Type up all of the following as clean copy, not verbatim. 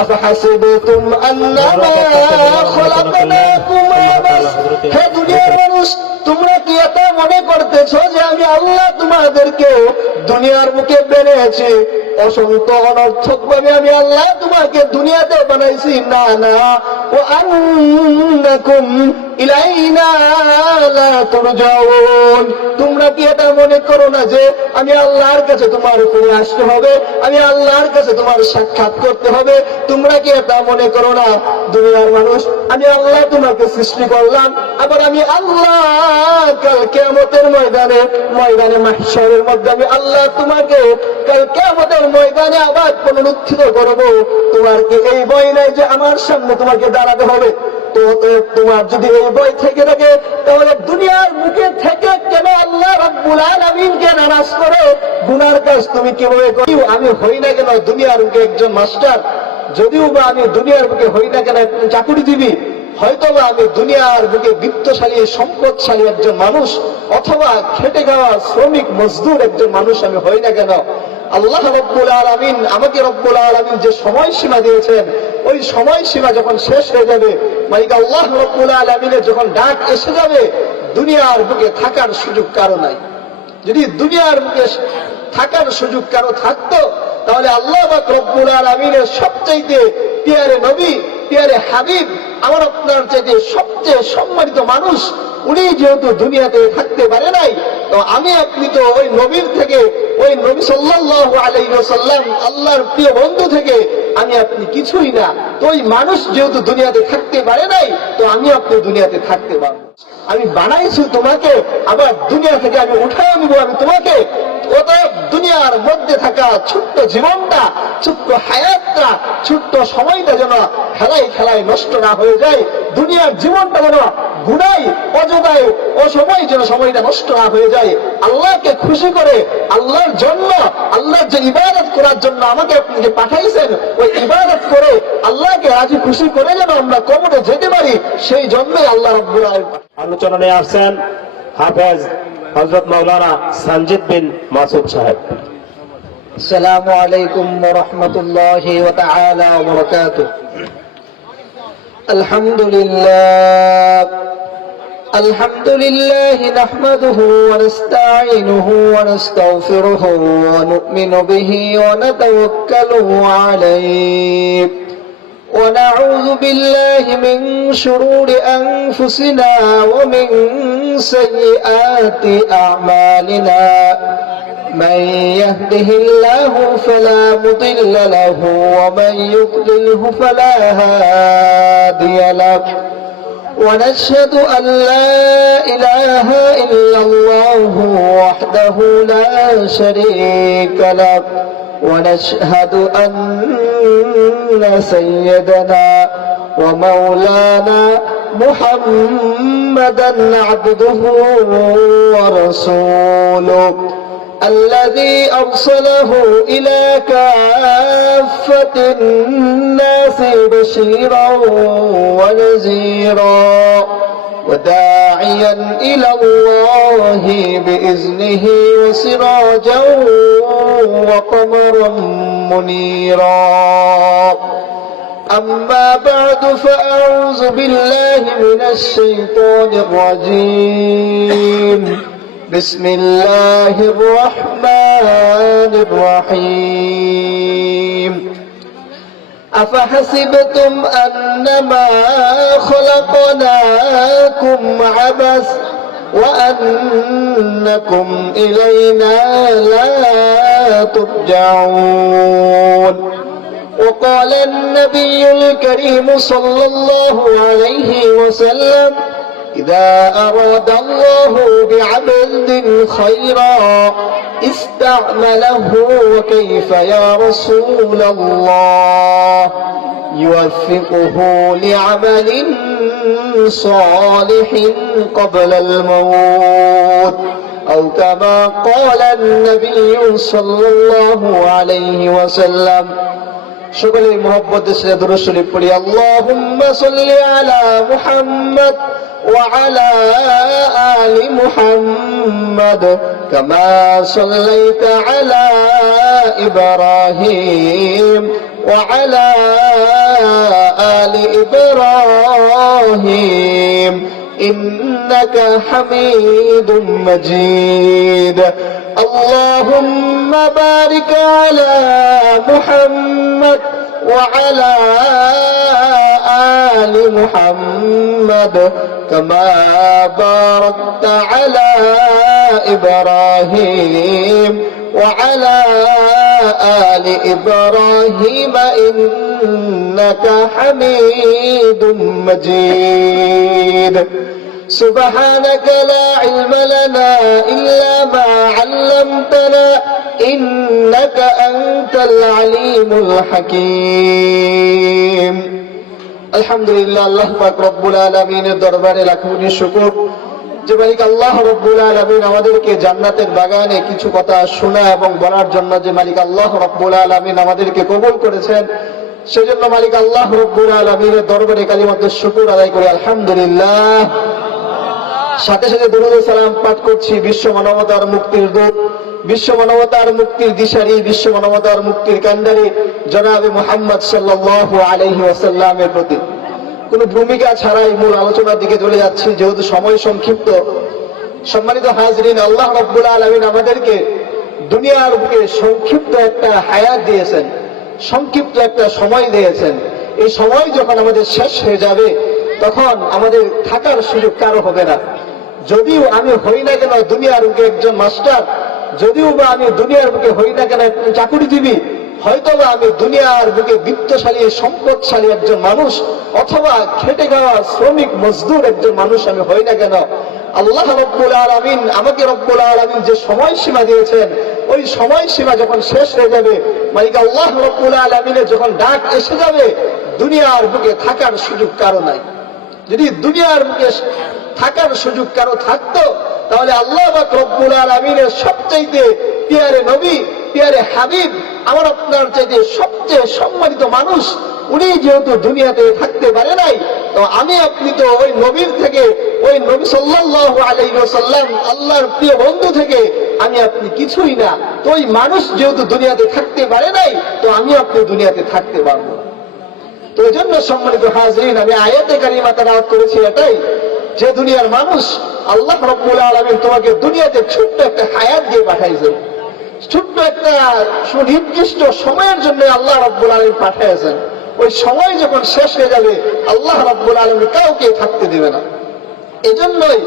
আফাহাসিবতুম আন্নামা খলাকনাকুম আবাস, হে দুনিয়ার মানুষ, তোমরা কি এটা মনে করতেছো যে আমি আল্লাহ তোমাদেরকে দুনিয়ার বুকে বেড়েছি অসংখ্য অনর্থক ভাবে আমি আল্লাহ তোমাকে দুনিয়াতে বানাইছি? না না, ও আন্নাকুম ইলাইনা লা তুরজাউন, তোমরা কি এটা মনে করো না যে আমি আল্লাহর কাছে তোমার ফিরে আসতে হবে, আমি আল্লাহর কাছে তোমার সাক্ষাৎ করতে হবে? তোমরা কি এটা মনে করো না দুনিয়ার মানুষ, আমি আল্লাহ তোমাকে সৃষ্টি করলাম, আবার আমি আল্লাহ কাল কিয়ামতের ময়দানে মাহশরের মধ্যে আমি আল্লাহ তোমাকে কাল কিয়ামতের ময়দানে আবার পুনরুত্থিত করব? তোমার কি এই ভয় নাই যে আমার সামনে তোমাকে দাঁড়াতে হবে? তো তোমার যদি এই ভয় থেকে থাকে, তাহলে দুনিয়ার মুখে থেকে কেন আল্লাহ রাব্বুল আলামিনকে নারাজ করে গুনার কাজ তুমি কিভাবে করো? আমি হই না কেন দুনিয়ার মুখে একজন মাস্টার, যদিও বা আমি দুনিয়ার বুকে হই না কেন একজন চাকুরিজীবী, হয়তোবা আমি দুনিয়ার বুকে বিত্তশালী সম্পদশালী একজন মানুষ, অথবা খেটে খাওয়া শ্রমিক মজদুর একজন মানুষ আমি হই না কেন, আল্লাহ রব্বুল আলামিন আমাকে রব্বুল আলামিন যে সময়সীমা দিয়েছেন, ওই সময়সীমা যখন শেষ হয়ে যাবে, মালিক আল্লাহ রব্বুল আলামিনের যখন ডাক এসে যাবে, দুনিয়ার বুকে থাকার সুযোগ কারো নাই। যদি দুনিয়ার বুকে থাকার সুযোগ কারো থাকতো, তাহলে আল্লাহ রব্বুল আলামিনের সবচাইতে পিয়ারে নবী, পিয়ারে হাবিব, আমার আপনার চাইতে সবচেয়ে সম্মানিত মানুষ, উনি যেহেতু দুনিয়াতে থাকতে পারে নাই, তো আমি আপনি তো ওই নবীর থেকে, ওই নবী সাল্লাল্লাহু আলাইহি ওয়াসাল্লাম আল্লাহর প্রিয় বন্ধু থেকে আমি আপনি কিছুই না। তো ওই মানুষ যেহেতু দুনিয়াতে থাকতে পারে নাই, তো আমি আপনি দুনিয়াতে থাকতে পারবো। আমি বানাইছি তোমাকে, আবার দুনিয়া থেকে আমি উঠায় নিব আমি তোমাকে। অতএব দুনিয়ার মধ্যে থাকা ছোট্ট জীবনটা, ছোট্ট হায়াতটা, ছোট্ট সময়টা যেন খেলায় খেলায় নষ্ট না হয়ে যায়, দুনিয়ার জীবনটা যেন গুনাই অযথায় অসময় যেন সময়টা নষ্ট না হয়ে যায়। আল্লাহকে খুশি করে, আল্লাহর জন্য, আল্লাহর যে ইবাদত করার জন্য আমাকে আপনাকে পাঠাইছেন, ওই ইবাদত করে আল্লাহকে রাজি খুশি করে যেন আমরা কবরে যেতে পারি, সেই জন্যই আল্লাহ রাব্বুল আলামিন আলোচনায় আসছেন হাফেজ হযরত মাওলানা সঞ্জিদ বিন মাসুদ সাহেব। আসসালামু আলাইকুম ওয়া রাহমাতুল্লাহি ওয়া তাআলা ওয়া বারাকাতুহু। আলহামদুলিল্লাহ নাহমাদুহু ওয়া নাস্তাঈনুহু ওয়া নাস্তাগফিরুহু ওয়া নু'মিনু বিহি ওয়া নাতাওয়াক্কালু আলাইহি ওয়া নাউযু বিল্লাহি মিন শুরুরি আনফুসিনা ওয়া মিন সাইয়্যাতি আ'মালিনা। من يهده الله فلا مضل له ومن يضلله فلا هادي له، ونشهد أن لا إله إلا الله وحده لا شريك له، ونشهد أن سيدنا ومولانا محمدا عبده ورسوله الذي أرسله إلى كافة الناس بشيرا ونذيرا وداعيا إلى الله بإذنه وسراجا وقمرا منيرا. أما بعد فأعوذ بالله من الشيطان الرجيم. بسم الله الرحمن الرحيم. أفحسبتم أنما خلقناكم عبث وأنكم إلينا لا ترجعون. وقال النبي الكريم صلى الله عليه وسلم: إذا أراد الله بعبد خيرا استعمله. وكيف يا رسول الله؟ يوفقه لعمل صالح قبل الموت، أو كما قال النبي صلى الله عليه وسلم. সকলের মহব্বতের সাথে দুরূদ শরীফ পড়ি। আল্লাহুম্মা সাল্লি আলা মুহাম্মাদ ওয়া আলা আলি মুহাম্মাদ কামা সাল্লাইতা আলা ইব্রাহিম وعلى آل إبراهيم إنك حميد مجيد اللهم بارك على محمد وعلى آل محمد كما باركت على إبراهيم وعلى آل إبراهيم إنك حميد مجيد سبحانك لا علم لنا إلا ما علمتنا إنك أنت العليم الحكيم আলহামদুলিল্লাহ আল্লাহ পাক রব্বুল আলামিনের দরবারে লাখ কোটি শুকর যে মালিক আল্লাহ রব্বুল আলামিন আমাদেরকে জান্নাতের বাগানে কিছু কথা শোনা এবং বলার জন্য যে মালিক আল্লাহ রব্বুল আলামিন আমাদেরকে কবুল করেছেন সেজন্য মালিক আল্লাহ রব্বুল আলামিনের দরবারে কালিমাতে শুকর আদায় করি আলহামদুলিল্লাহ। সাথে সাথে দুরূদ ও সালাম পাঠ করছি বিশ্ব মানবতার মুক্তির দূত, বিশ্ব মানবতার মুক্তির দিশারি, বিশ্ব মানবতার মুক্তির কান্ডারি জনাবে মুহাম্মদ সাল্লাল্লাহু আলাইহি ওয়াসাল্লামের প্রতি। কোনো ভূমিকা ছাড়াই মূল আলোচনার দিকে চলে যাচ্ছি যেহেতু সময় সংক্ষিপ্ত। সম্মানিত হাজরিন, আল্লাহ রাব্বুল আলামিন আমাদেরকে দুনিয়ার বুকে সংক্ষিপ্ত একটা হায়াত দিয়েছেন, সংক্ষিপ্ত একটা সময় দিয়েছেন। এই সময় যখন আমাদের শেষ হয়ে যাবে তখন আমাদের থাকার সুযোগ কারো হবে না। যদিও আমি হই না কেন দুনিয়ার বুকে একজন মাস্টার, যদিও বা আমি দুনিয়ার বুকে হই না কেন একজন চাকুরিজীবী, হয়তোবা আমি দুনিয়ার বুকে বিত্তশালী সম্পদশালী একজন মানুষ অথবা খেটে খাওয়া শ্রমিক মজদুর একজন মানুষ আমি হই না কেন, আল্লাহ রব্বুল আলামিন আমাকে রব্বুল আলামিন যে সময়সীমা দিয়েছেন ওই সময়সীমা যখন শেষ হয়ে যাবে মালিক আল্লাহ রব্বুল আলামিনের যখন ডাক এসে যাবে দুনিয়ার বুকে থাকার সুযোগ কারো নাই। যদি দুনিয়ার বুকে থাকার সুযোগ কারো থাকতো তাহলে আল্লাহ পাক রব্বুল আলামিনের সবচাইতে পিয়ারে নবী, পিয়ারে হাবিব, আমার আপনার চাইতে সবচেয়ে সম্মানিত মানুষ উনি যেহেতু দুনিয়াতে থাকতে পারে নাই, তো আমি আপনি তো ওই নবীর থেকে, ওই নবী সাল্লাল্লাহু আলাইহি ওয়াসাল্লাম আল্লাহর প্রিয় বন্ধু থেকে আমি আপনি কিছুই না। তো ওই মানুষ যেহেতু দুনিয়াতে থাকতে পারে নাই তো আমি আপনি দুনিয়াতে থাকতে পারবো না। তো এই জন্য সম্মানিত হাজরিন, আমি আয়াতে কারিমা তেলাওয়াত করেছি এটাই যে দুনিয়ার মানুষ আল্লাহ রাব্বুল আলামিন তোমাকে দুনিয়াতে ছোট্ট একটা হায়াত দিয়ে পাঠাইছেন, ছোট্ট একটা সুনির্দিষ্ট সময়ের জন্য আল্লাহ রাব্বুল আলামিন পাঠিয়েছেন। ওই সময় যখন শেষ হয়ে যাবে আল্লাহ রাব্বুল আলামিন কাউকে থাকতে দেবে না। এজন্যই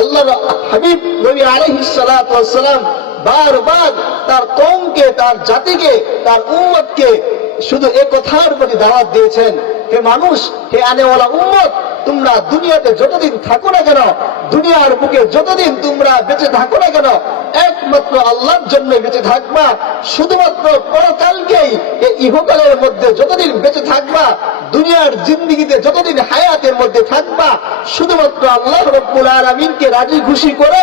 আল্লাহ হাবিব নবী আলাইহিস সালাতু ওয়াস সালাম বারবার তার কওমকে, তার জাতিকে, তার উম্মতকে শুধু এ কথার প্রতি দাওয়াত দিয়েছেন, হে মানুষ, হে আনেওয়ালা উম্মত, তোমরা দুনিয়াতে যতদিন থাকো না কেন, দুনিয়ার বুকে যতদিন তোমরা বেঁচে থাকো না কেন, একমাত্র আল্লাহর জন্য বেঁচে থাকবা। শুধুমাত্র পরকালকেই এই ইহকালের মধ্যে যতদিন বেঁচে থাকবা, দুনিয়ার জিন্দেগিতে যতদিন হায়াতের মধ্যে থাকবা, শুধুমাত্র আল্লাহ রাব্বুল আলামিনকে রাজি খুশি করে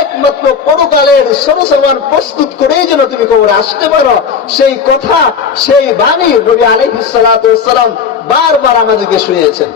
একমাত্র পরকালের সরসমান প্রস্তুত করেই যেন তুমি কবরে আসতে পারো, সেই কথা, সেই বাণী নবী আলাইহিস সালাতু ওয়াস সালাম বারবার আমাদেরকে শুনিয়েছেন।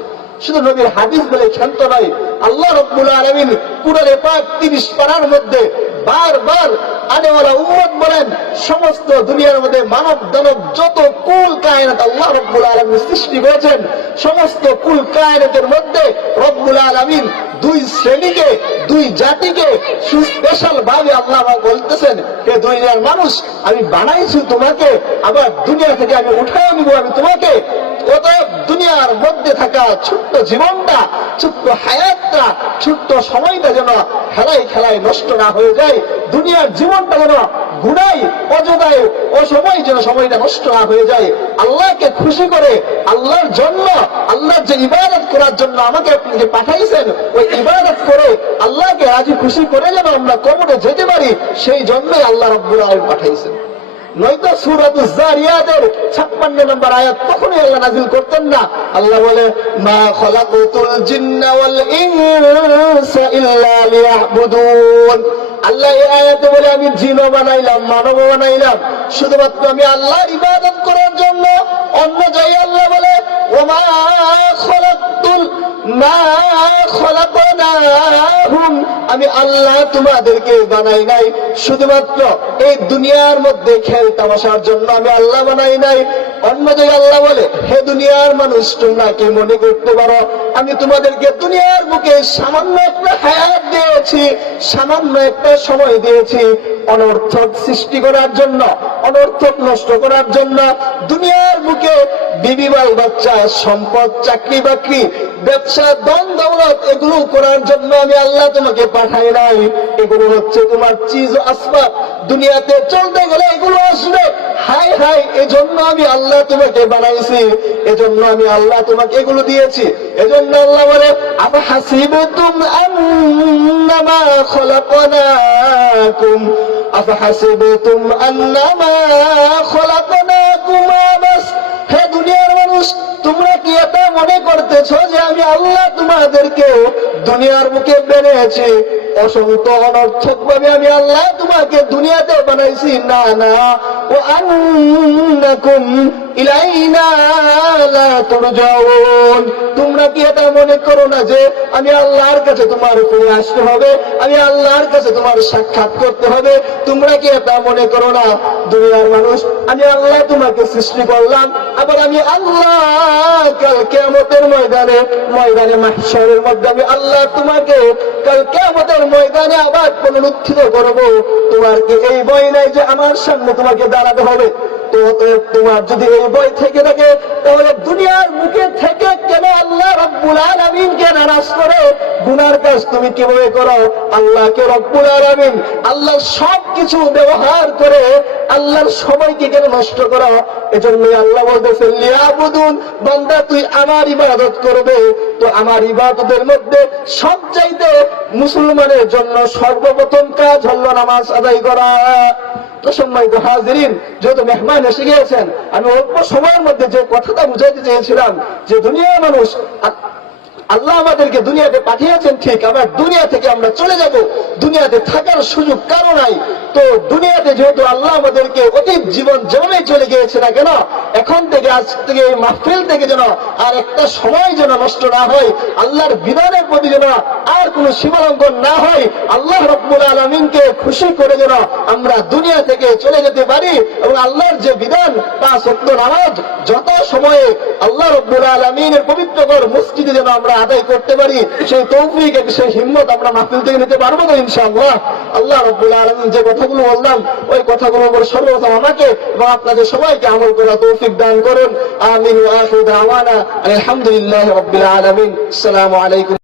শুধু নবীর হাদিস বলে ক্ষান্ত নয়, আল্লাহ রাব্বুল আলামিন কুরআনে পাক 30 পারার মধ্যে বারবার আনেওয়ালা উম্মত বলেন, সমস্ত দুনিয়ার মধ্যে মানব দানব যত কুল কায়নাত আল্লাহ রাব্বুল আলামিন সৃষ্টি করেছেন, সমস্ত কুল কায়নাতের মধ্যে রব্বুল আলামিন দুই শ্রেণীকে, দুই জাতিকে সুস্পেশাল ভাবে আল্লাহ বলতেছেন, হে দুনিয়ার মানুষ, আমি বানাইছি তোমাকে, আবার দুনিয়া থেকে আমি উঠাই নিব আমি তোমাকে। অতএব দুনিয়ার মধ্যে থাকা ছোট্ট জীবনটা, ছোট্ট হায়াতটা, ছোট্ট সময়টা যেন খেলায় খেলায় নষ্ট না হয়ে যায়, দুনিয়ার জীবনটা যেন গুনাই অযথায় অসময় যেন সময়টা নষ্ট না হয়ে যায়। আল্লাহকে খুশি করে, আল্লাহর জন্য, আল্লাহর যে ইবাদত করার জন্য আমাকে আপনি যে পাঠাইছেন, ওই ইবাদত করে আল্লাহকে রাজি খুশি করে যেন আমরা কবরে যেতে পারি, সেই জন্যই আল্লাহ রাব্বুল আলামিন পাঠাইছেন। নয়তো সূরাতুজ জারিয়াতের 56 নম্বর আয়াত কখনোই আল্লাহ নাযিল করতেন না। আল্লাহ বলে, মা খালাকুতুল জিন্না ওয়াল ইনসা ইল্লা লিয়াবুদুন। আল্লাহ এই আয়াতে বলে, আমি জিনও বানাইলাম, মানব বানাইলাম শুধুমাত্র আমি আল্লাহর ইবাদত করার জন্য। অন্য জায়গায় আল্লাহ বলে, ওমা খালাকতুল মা খালাকনাহুম, আমি আল্লাহ তোমাদেরকে বানাই নাই শুধুমাত্র এই দুনিয়ার মধ্যে খেল তামাশার জন্য, আমি আল্লাহ বানাই নাই। অন্য জায়গায় আল্লাহ বলে, হে দুনিয়ার মানুষ, তোমরা কি মনে করতে পারো আমি তোমাদেরকে দুনিয়ার বুকে সামান্য একটা হায়াত দিয়েছি, সামান্য একটা সময় দিয়েছি অনর্থক সৃষ্টি করার জন্য, অনর্থক নষ্ট করার জন্য, দুনিয়ার বুকে বিবি বাল বাচ্চা, সম্পদ, চাকরি বাকরি, ব্যবসা, ধন দৌলত এগুলো করার জন্য আমি আল্লাহ তোমাকে পাঠাই নাই। এগুলো হচ্ছে তোমার চিজ আসবাব, দুনিয়াতে চলতে গেলে এগুলো আসবে। হাই হাই, এজন্য আমি আল্লাহ তোমাকে বানাইছি, এজন্য আমি আল্লাহ তোমাকে এগুলো দিয়েছি। এজন্য আল্লাহ বলে, আফাহাসিবতুম আন্নামা খলাকনাকুম আফাহাসিবতুম আন্নামা খলাকনাকুম আবাস। হে দুনিয়ার মানুষ, তোমরা কি এটা মনে করতেছো যে আমি আল্লাহ তোমাদেরকে দুনিয়ার বুকে বেড়েছি অসংখ্য অনর্থক ভাবে আমি আল্লাহ তোমাকে দুনিয়াতে বানাইছি? না না, ও আন্নাকুম ইলাইনা লা তুরজাউন। তোমরা কি এটা মনে করো না যে আমি আল্লাহর কাছে তোমার ফিরে আসতে হবে, আমি আল্লাহর কাছে তোমার সাক্ষাৎ করতে হবে? তোমরা কি এটা মনে করো না দুনিয়ার মানুষ, আমি আল্লাহ তোমাকে সৃষ্টি করলাম, আবার আমি আল্লাহ কাল কিয়ামতের ময়দানে মাহশরের মধ্যে আমি আল্লাহ তোমাকে কাল কিয়ামতের ময়দানে আবার পুনরুত্থিত করব? তোমার কি এই ভয় নাই যে আমার সামনে তোমাকে দাঁড়াতে হবে? তো তোমার যদি এই ভয় থেকে থাকে, তাহলে দুনিয়ার মুখে থেকে কেন আল্লাহ রব্বুল আলামিনকে নারাজ করে গুনার কাজ তুমি কিভাবে করো? আল্লাহকে রব্বুল আলামিন, আল্লাহর সবকিছু ব্যবহার করে আল্লাহর সময়কে কেন নষ্ট করো? এজন্যই আল্লাহ বলতেছেন, লিয়াবুদুন, বান্দা তুই আমার ইবাদত করবে। তো আমার ইবাদতের মধ্যে সবচাইতে মুসলমানের জন্য সর্বপ্রথম কাজ হলো নামাজ আদায় করা। তো সম্মানিত হাজিরিন, যেহেতু মেহমান এসে গিয়েছেন, আমি অল্প সময়ের মধ্যে যে কথাটা বুঝাইতে চেয়েছিলাম যে দুনিয়ার মানুষ, আল্লাহ আমাদেরকে দুনিয়াতে পাঠিয়েছেন ঠিক, আবার দুনিয়া থেকে আমরা চলে যাব, দুনিয়াতে থাকার সুযোগ কারো নাই। তো দুনিয়াতে যেহেতু আল্লাহ আমাদেরকে অতীত জীবন যেভাবে চলে গিয়েছে না কেন, এখন থেকে আজ থেকে এই মাহফিল থেকে যেন আর একটা সময় যেন নষ্ট না হয়, আল্লাহর বিধানের প্রতি যেন আর কোনো সীমালঙ্ঘন না হয়, আল্লাহ রব্বুল আলামিনকে খুশি করে যেন আমরা দুনিয়া থেকে চলে যেতে পারি, এবং আল্লাহর যে বিধান 5 ওয়াক্ত নামাজ যত সময়ে আল্লাহ রব্বুল আলামিনের পবিত্র ঘর মসজিদে যেন আমরা আদায় করতে পারি, সেই তৌফিক, সেই হিম্মত আমরা মাহফিল থেকে নিতে পারবো তো ইনশাআল্লাহ? আল্লাহ রাব্বুল আলামিন যে কথাগুলো বললাম, ওই কথাগুলোর উপর সর্বপ্রথম আমাকে এবং আপনাদের সবাইকে আমল করার তৌফিক দান করুন। আমিন ওয়া আখিরু দাওয়ানা আলহামদুলিল্লাহি রাব্বিল আলামিন। আসসালামু আলাইকুম।